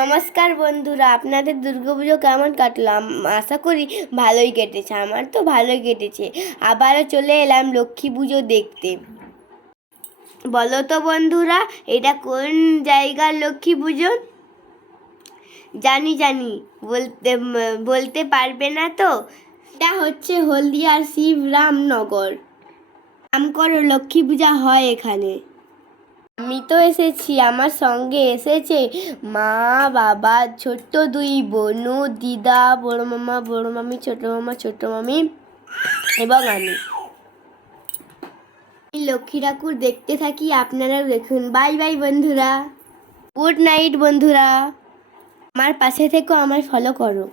নমস্কার বন্ধুরা, আপনাদের দুর্গাপুজো কেমন কাটলো? আশা করি ভালোই কেটেছে। আমার তো ভালোই কেটেছে। আবারও চলে এলাম লক্ষ্মী পুজো দেখতে। বলো তো বন্ধুরা, এটা কোন জায়গার লক্ষ্মী পুজো? জানি বলতে পারবে না তো? এটা হচ্ছে হলদিয়ার শিবরামনগর। নামকর লক্ষ্মী পূজা হয় এখানে। আমি তো এসেছি, আমার সঙ্গে এসেছে মা, বাবা, ছোট্ট দুই বোনু, দিদা, বড় মামা, বড় মামি, ছোট মামা, ছোট মামি এবং আমি। লক্ষ্মী ঠাকুর দেখতে থাকি, আপনারাও দেখুন। বাই বাই বন্ধুরা, গুড নাইট বন্ধুরা। আমার পাশে থেকো, আমায় ফলো করো।